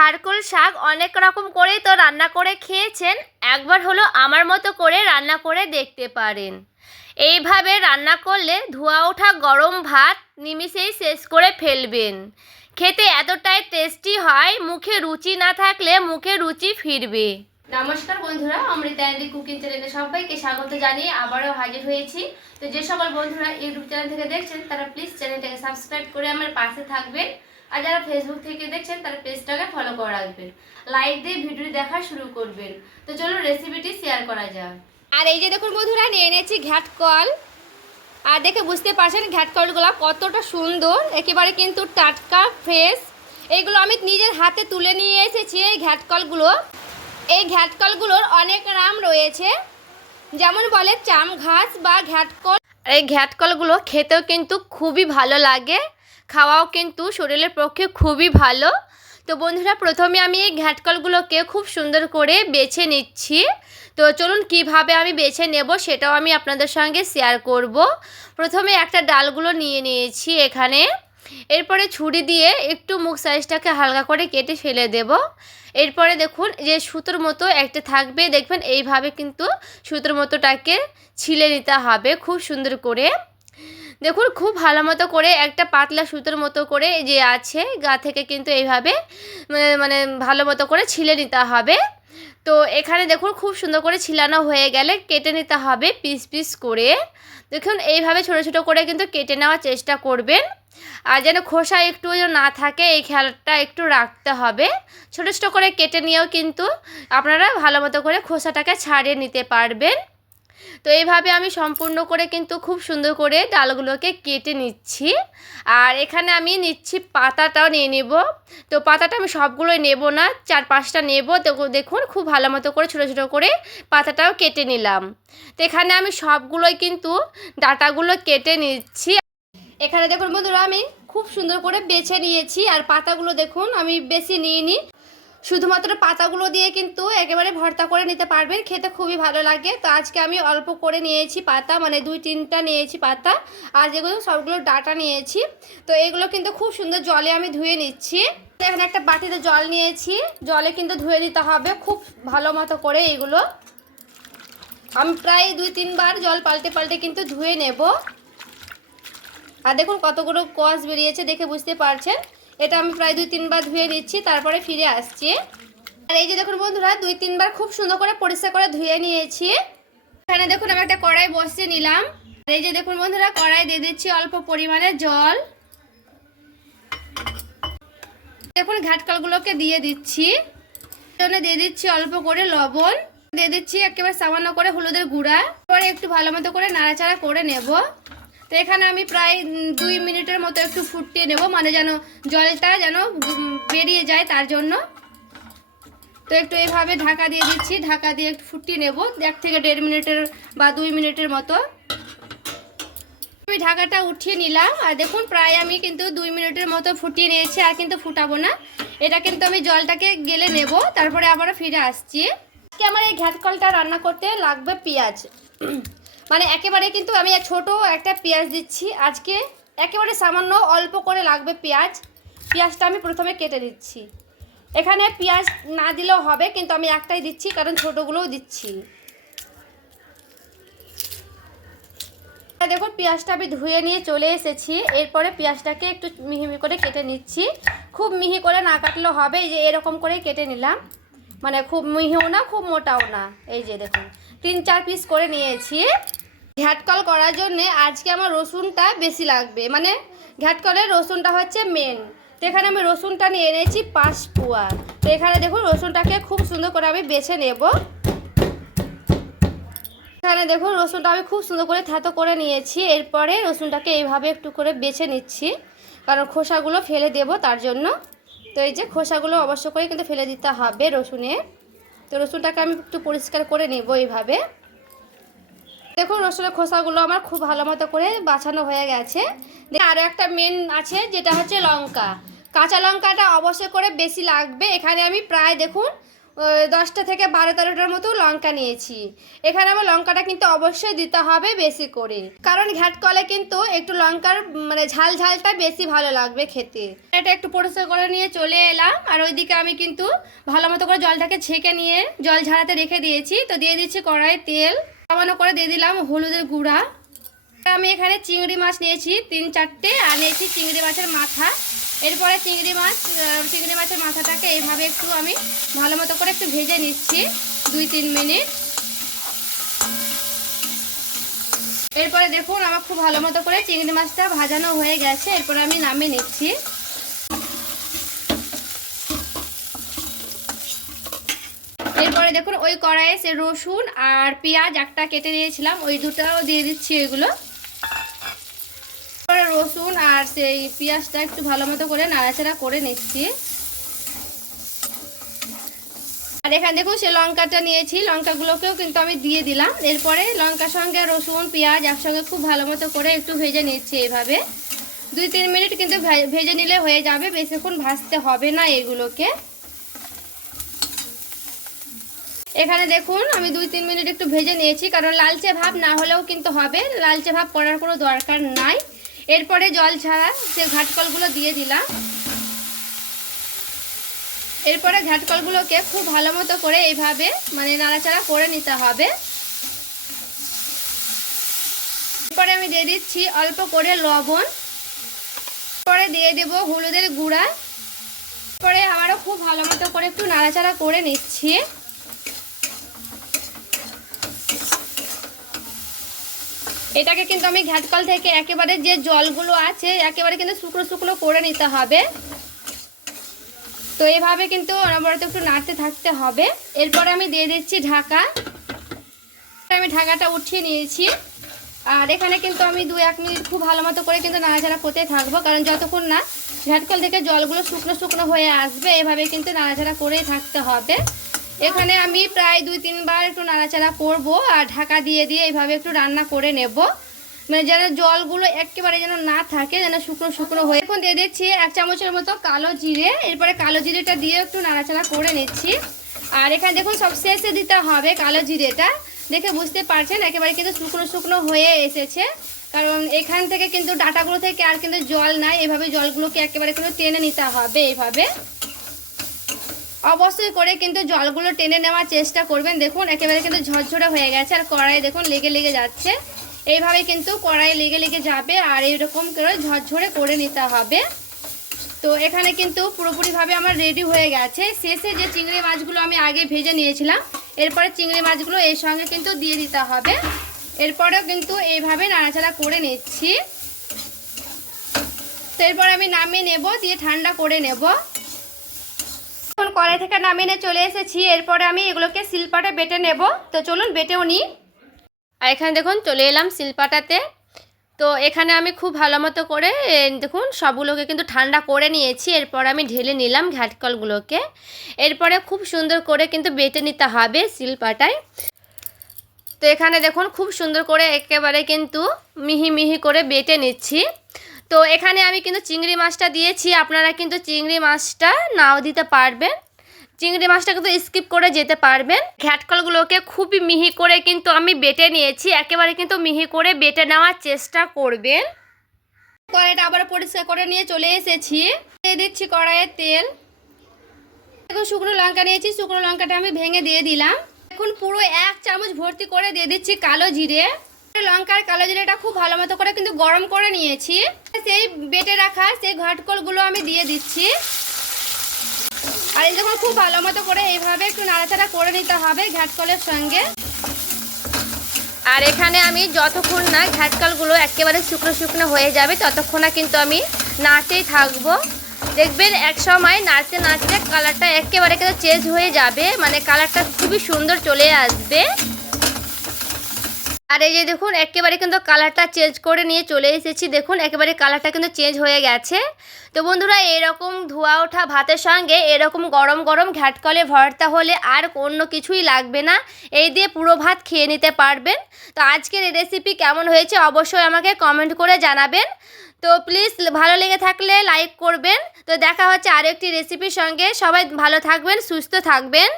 খারকোল শাক অনেক রকম করেই তো রান্না করে খেয়েছেন। একবার হলো আমার মতো করে রান্না করে দেখতে পারেন। এইভাবে রান্না করলে ধোয়া ওঠা গরম ভাত নিমিষেই শেষ করে ফেলবেন। খেতে এতটাই টেস্টি হয়, মুখে রুচি না থাকলে মুখে রুচি ফিরবে। নমস্কার বন্ধুরা, অমৃতা অ্যান্ড কুকিং চ্যানেলে সবাইকে স্বাগত জানিয়ে আবারও হাজির হয়েছি। তো যে সকল বন্ধুরা ইউটিউব চ্যানেল থেকে দেখছেন তারা প্লিজ চ্যানেলটাকে সাবস্ক্রাইব করে আমার পাশে থাকবেন। আর যারা ফেসবুক থেকে দেখছেন তারা পেজটাকে ফলো করে রাখবেন, লাইক দিয়ে ভিডিও দেখা শুরু করবেন। তো চলো রেসিপিটি শেয়ার করা যাক। আর এই যে দেখুন বন্ধুরা, নিয়ে এনেছি ঘ্যাটকল। আর দেখে বুঝতে পারছেন ঘ্যাটকলগুলো কতটা সুন্দর, একেবারে কিন্তু টাটকা ফ্রেশ। এইগুলো আমি নিজের হাতে তুলে নিয়ে এসেছি। এই ঘ্যাটকলগুলোর অনেক নাম রয়েছে, যেমন বলে চাম ঘাস বা ঘ্যাটকল। এই ঘ্যাটকলগুলো খেতেও কিন্তু খুবই ভালো লাগে, খাওয়াও কিন্তু শরীরের পক্ষে খুবই ভালো। তো বন্ধুরা, প্রথমে আমি এই ঘ্যাটকলগুলোকে খুব সুন্দর করে বেছে নিচ্ছি। তো চলুন কিভাবে আমি বেছে নেব সেটাও আমি আপনাদের সঙ্গে শেয়ার করব। প্রথমে একটা ডালগুলো নিয়ে নিয়েছি এখানে। এরপরে ছুরি দিয়ে একটু মুখ সাইজটাকে হালকা করে কেটে ফেলে দেব। এরপরে দেখুন যে সুতোর মতো একটা থাকবে, দেখবেন এইভাবে কিন্তু সুতোর মতোটাকে ছিলে নিতে হবে খুব সুন্দর করে। দেখুন খুব ভালো মতো করে একটা পাতলা সুতোর মতো করে যে আছে গা থেকে কিন্তু এইভাবে মানে ভালো মতো করে ছিলে নিতে হবে। তো এখানে দেখুন খুব সুন্দর করে ছিলানো হয়ে গেলে কেটে নিতে হবে পিস পিস করে। দেখুন এইভাবে ছোটো ছোটো করে কিন্তু কেটে নেওয়ার চেষ্টা করবেন। আর যেন খোসা একটু না থাকে এই খেয়ালটা একটু রাখতে হবে। ছোটো ছোটো করে কেটে নিয়েও কিন্তু আপনারা ভালো মতো করে খোসাটাকে ছাড়িয়ে নিতে পারবেন। তো এইভাবে আমি সম্পূর্ণ করে কিন্তু খুব সুন্দর করে ডালগুলোকে কেটে নিচ্ছি। আর এখানে আমি নিচ্ছি পাতাটাও নিয়ে নেব। তো পাতাটা আমি সবগুলোই নেব না, 4-5টা নেব। তো দেখুন খুব ভালো মতো করে ছোটো ছোটো করে পাতাটাও কেটে নিলাম। তো এখানে আমি সবগুলোই কিন্তু ডাঁটাগুলো কেটে নিচ্ছি। এখানে দেখুন বন্ধুরা, আমি খুব সুন্দর করে বেছে নিয়েছি। আর পাতাগুলো দেখুন আমি বেশি নিইনি, শুধুমাত্র পাতাগুলো দিয়ে কিন্তু একেবারে ভর্তা করে নিতে পারবেন, খেতে খুবই ভালো লাগে। তো আজকে আমি অল্প করে নিয়েছি পাতা, মানে 2-3টা নিয়েছি পাতা। আর যেগুলো সবগুলো ডাঁটা নিয়েছি। তো এগুলো কিন্তু খুব সুন্দর জলে আমি ধুয়ে নিচ্ছি। এখানে একটা বাটিতে জল নিয়েছি, জলে কিন্তু ধুয়ে নিতে হবে খুব ভালো মতো করে। এগুলো আমি প্রায় 2-3 বার জল পাল্টে পাল্টে কিন্তু ধুয়ে নেব। আর দেখুন কতগুলো কষ বেরিয়েছে, দেখে বুঝতে পারছেন। এটা আমি প্রায় 2-3 বার ধুয়ে নিচ্ছি, তারপরে ফিরে আসছি। আর এই যে দেখুন বন্ধুরা, 2-3 বার খুব সুন্দর করে পরিষ্কার করে ধুয়ে নিয়েছি। এখানে দেখুন আমি একটা কড়াই বসিয়ে নিলাম। আর এই যে দেখুন বন্ধুরা, কড়াই দিয়ে দিচ্ছি অল্প পরিমাণে জল। দেখুন ঘ্যাটকলগুলোকে দিয়ে দিচ্ছি, দিয়ে দিচ্ছি অল্প করে লবণ, দিয়ে দিচ্ছি একেবারে সামান্য করে হলুদের গুঁড়া। পরে একটু ভালো মতো করে নাড়াচাড়া করে নেব। তো এখানে আমি প্রায় 2 মিনিটের মতো একটু ফুটিয়ে নেব, মানে যেন জলটা যেন বেরিয়ে যায় তার জন্য। তো একটু এইভাবে ঢাকা দিয়ে দিচ্ছি, ঢাকা দিয়ে একটু ফুটিয়ে নেব 1 থেকে 1.5 মিনিটের বা 2 মিনিটের মতো। আমি ঢাকাটা উঠিয়ে নিলাম। আর দেখুন প্রায় আমি কিন্তু 2 মিনিটের মতো ফুটিয়ে নিয়েছি, আর কিন্তু ফুটাবো না। এটা কিন্তু আমি জলটাকে গেলে নেব, তারপরে আবারও ফিরে আসছি। আজকে আমার এই ঘ্যাটকলটা রান্না করতে লাগবে পেঁয়াজ, মানে একেবারে কিন্তু আমি ছোট একটা পেঁয়াজ দিচ্ছি আজকে, একেবারে সামান্য অল্প করে লাগবে পেঁয়াজ। পেঁয়াজটা আমি প্রথমে কেটে দিচ্ছি। এখানে পেঁয়াজ না দিলেও হবে, কিন্তু আমি একটাই দিচ্ছি কারণ ছোটোগুলোও দিচ্ছি। দেখুন পেঁয়াজটা আমি ধুয়ে নিয়ে চলে এসেছি। এরপরে পেঁয়াজটাকে একটু মিহি মিহি করে কেটে নিচ্ছি। খুব মিহি করে না কাটলেও হবে, এই যে এরকম করে কেটে নিলাম, মানে খুব মিহিও না খুব মোটাও না। এই যে দেখুন 3-4 পিস করে নিয়েছি। ঘ্যাটকল করার জন্যে আজকে আমার রসুনটা বেশি লাগবে, মানে ঘ্যাটকলের রসুনটা হচ্ছে মেন। তো এখানে আমি রসুনটা নিয়ে এনেছি 5 কোয়া। তো এখানে দেখুন রসুনটাকে খুব সুন্দর করে আমি বেছে নেব। এখানে দেখুন রসুনটা আমি খুব সুন্দর করে থেতো করে নিয়েছি। এরপরে রসুনটাকে এইভাবে একটু করে বেছে নিচ্ছি, কারণ খোসাগুলো ফেলে দেব তার জন্য। তো এই যে খোসাগুলো অবশ্য করে কিন্তু ফেলে দিতে হবে রসুনের। তো রসুনটাকে আমি একটু পরিষ্কার করে নেব এইভাবে। দেখুন রসুনের খোসাগুলো আমার খুব ভালো মতো করে বাছানো হয়ে গেছে। আরও একটা মেন আছে, যেটা হচ্ছে লঙ্কা। কাঁচা লঙ্কাটা অবশ্যই করে বেশি লাগবে। এখানে আমি প্রায় দেখুন 10টা থেকে 12-13টার মতো লঙ্কা নিয়েছি। এখানে আমার লঙ্কাটা কিন্তু অবশ্যই দিতে হবে বেশি করে, কারণ ঘ্যাটকলে কিন্তু একটু লঙ্কার মানে ঝালটা বেশি ভালো লাগবে খেতে। এটা একটু পরিষ্কার করে নিয়ে চলে এলাম, আর ওইদিকে আমি কিন্তু ভালো মতো করে জলটাকে ছেঁকে নিয়ে জল ঝাড়াতে রেখে দিয়েছি। তো দিয়ে দিচ্ছি কড়াই তেল, সামান্য করে দিয়ে দিলাম হলুদের গুঁড়া। আমি এখানে চিংড়ি মাছ নিয়েছি 3-4টে, আর নিয়েছি চিংড়ি মাছের মাথা। এরপরে চিংড়ি মাছের মাথাটাকে এইভাবে একটু আমি ভালো মতো করে একটু ভেজে নিচ্ছি 2-3 মিনিট। এরপরে দেখুন আমার খুব ভালো মতো করে চিংড়ি মাছটা ভাজানো হয়ে গেছে। এরপরে আমি নামিয়ে নিচ্ছি। এরপরে দেখুন ওই কড়াইয়ে সে রসুন আর পেঁয়াজ একটা কেটে নিয়েছিলাম, ওই দুটাও দিয়ে দিচ্ছি এগুলো। রসুন আর সেই পেঁয়াজটা একটু ভালো মতো করে নাড়াচাড়া করে নিচ্ছি। আর এখানে দেখুন সে লঙ্কাটা নিয়েছি, লঙ্কাগুলোকেও কিন্তু আমি দিয়ে দিলাম। এরপরে লঙ্কার সঙ্গে রসুন পেঁয়াজ একসঙ্গে খুব ভালো মতো করে একটু ভেজে নিচ্ছি। এইভাবে 2-3 মিনিট কিন্তু ভেজে নিলে হয়ে যাবে, বেশিক্ষণ ভাজতে হবে না এগুলোকে। এখানে দেখুন আমি 2-3 মিনিট একটু ভেজে নিয়েছি, কারণ লালচে ভাব না হলেও কিন্তু হবে, লালচে ভাব করার কোনো দরকার নাই। এরপরে জল ছাড়া সে ঘাটকলগুলো দিয়ে দিলাম। এরপরে ঘাটকলগুলোকে খুব ভালো মতো করে এইভাবে মানে নাড়াচাড়া করে নিতে হবে। এরপরে আমি দিয়ে দিচ্ছি অল্প করে লবণ, পরে দিয়ে দেব হলুদের গুঁড়া। পরে আবারও খুব ভালো মতো করে একটু নাড়াচাড়া করে নিচ্ছি। এটাকে কিন্তু আমি ঘাটকল থেকে একেবারে যে জলগুলো আছে একেবারে কিন্তু শুকনো শুকনো করে নিতে হবে। তো এইভাবে কিন্তু অনবরত একটু নাড়তে থাকতে হবে। এরপরে আমি দিয়ে দিচ্ছি ঢাকা। আমি ঢাকাটা উঠিয়ে নিয়েছি, আর এখানে কিন্তু আমি 2-1 মিনিট খুব ভালো মতো করে কিন্তু নাড়াচাড়া করতে থাকবো, কারণ যতক্ষণ না ঘাটকল থেকে জলগুলো শুকনো শুকনো হয়ে আসবে এভাবে কিন্তু নাড়াচাড়া করেই থাকতে হবে। এখানে আমি প্রায় 2-3 বার একটু নাড়াচাড়া করব, আর ঢাকা দিয়ে দিয়ে এইভাবে একটু রান্না করে নেব, মানে যেন জলগুলো একেবারে যেন না থাকে, যেন শুকনো শুকনো হয়ে। এখন দিয়ে দিচ্ছি 1 চামচের মতো কালো জিরে। এরপরে কালো জিরেটা দিয়ে একটু নাড়াচাড়া করে নিচ্ছি। আর এখানে দেখুন সব শেষে দিতে হবে কালো জিরেটা, দেখে বুঝতে পারছেন একেবারে কিন্তু শুকনো শুকনো হয়ে এসেছে, কারণ এখান থেকে কিন্তু ডাটাগুলো থেকে আর কিন্তু জল নাই। এভাবে জলগুলোকে একেবারে কিন্তু টেনে নিতে হবে। এইভাবে অবশ্যই করে কিন্তু জলগুলো টেনে নেওয়ার চেষ্টা করবেন। দেখুন একেবারে কিন্তু ঝরঝরে হয়ে গেছে, আর কড়াই দেখুন লেগে লেগে যাচ্ছে। এইভাবে কিন্তু কড়াই লেগে লেগে যাবে, আর এইরকম করে ঝরঝরে করে নিতে হবে। তো এখানে কিন্তু পুরোপুরিভাবে আমার রেডি হয়ে গেছে। শেষে যে চিংড়ি মাছগুলো আমি আগে ভেজে নিয়েছিলাম, এরপরে চিংড়ি মাছগুলো এর সঙ্গে কিন্তু দিয়ে দিতে হবে। এরপরেও কিন্তু এইভাবে নাড়াচাড়া করে নিচ্ছি। তো এরপরে আমি নামিয়ে নেব, দিয়ে ঠান্ডা করে নেব। এখন কড়াই থেকে নামিয়ে নিয়ে চলে এসেছি। এরপরে আমি এগুলোকে শিলপাটায় বেটে নেব। তো চলুন বেটেও নিই। আর এখানে দেখুন চলে এলাম শিলপাটাতে। তো এখানে আমি খুব ভালো মতো করে দেখুন সবগুলোকে কিন্তু ঠান্ডা করে নিয়েছি। এরপর আমি ঢেলে নিলাম ঘাটকলগুলোকে। এরপরে খুব সুন্দর করে কিন্তু বেটে নিতে হবে শিলপাটায়। তো এখানে দেখুন খুব সুন্দর করে একেবারে কিন্তু মিহি মিহি করে বেটে নিচ্ছি। তো এখানে আমি কিন্তু চিংড়ি মাছটা দিয়েছি, আপনারা কিন্তু চিংড়ি মাছটা নাও দিতে পারবেন, চিংড়ি মাছটা কিন্তু স্কিপ করে যেতে পারবেন। ঘাটকলগুলোকে খুবই মিহি করে কিন্তু আমি বেটে নিয়েছি, একেবারে কিন্তু মিহি করে বেটে নেওয়ার চেষ্টা করবেন। কড়াইটা আবার পরিষ্কার করে নিয়ে চলে এসেছি। দিয়ে দিচ্ছি কড়াইয়ে তেল। এখন শুকনো লঙ্কা নিয়েছি, শুকনো লঙ্কাটা আমি ভেঙে দিয়ে দিলাম। এখন পুরো 1 চামচ ভর্তি করে দিয়ে দিচ্ছি কালো জিরে। লঙ্কার কালো জিরেটা খুব ভালো মতো করে কিন্তু গরম করে নিয়েছি। সেই বেটে রাখা সেই ঘাটকলগুলো আমি দিয়ে দিচ্ছি। আর এই যখন খুব ভালো মতো করে এইভাবে একটু নাড়াচাড়া করে নিতে হবে ঘাটকলের সঙ্গে। আর এখানে আমি যতক্ষণ না ঘাটকলগুলো একেবারে শুকনো শুকনো হয়ে যাবে ততক্ষণ না কিন্তু আমি নাড়তেই থাকবো। দেখবেন এক সময় নাড়তে নাড়তে কালারটা একেবারে কিন্তু চেঞ্জ হয়ে যাবে, মানে কালারটা খুবই সুন্দর চলে আসবে। আর এই যে দেখুন একেবারে কিন্তু কালারটা চেঞ্জ করে নিয়ে চলে এসেছি। দেখুন একেবারে কালারটা কিন্তু চেঞ্জ হয়ে গেছে। তো বন্ধুরা এরকম ধোয়া ওঠা ভাতের সঙ্গে এরকম গরম গরম ঘাটকলে ভর্তা হলে আর অন্য কিছুই লাগবে না, এই দিয়ে পুরো ভাত খেয়ে নিতে পারবেন। তো আজকের এই রেসিপি কেমন হয়েছে অবশ্যই আমাকে কমেন্ট করে জানাবেন। তো প্লিজ ভালো লেগে থাকলে লাইক করবেন। তো দেখা হচ্ছে আরও একটি রেসিপির সঙ্গে। সবাই ভালো থাকবেন, সুস্থ থাকবেন।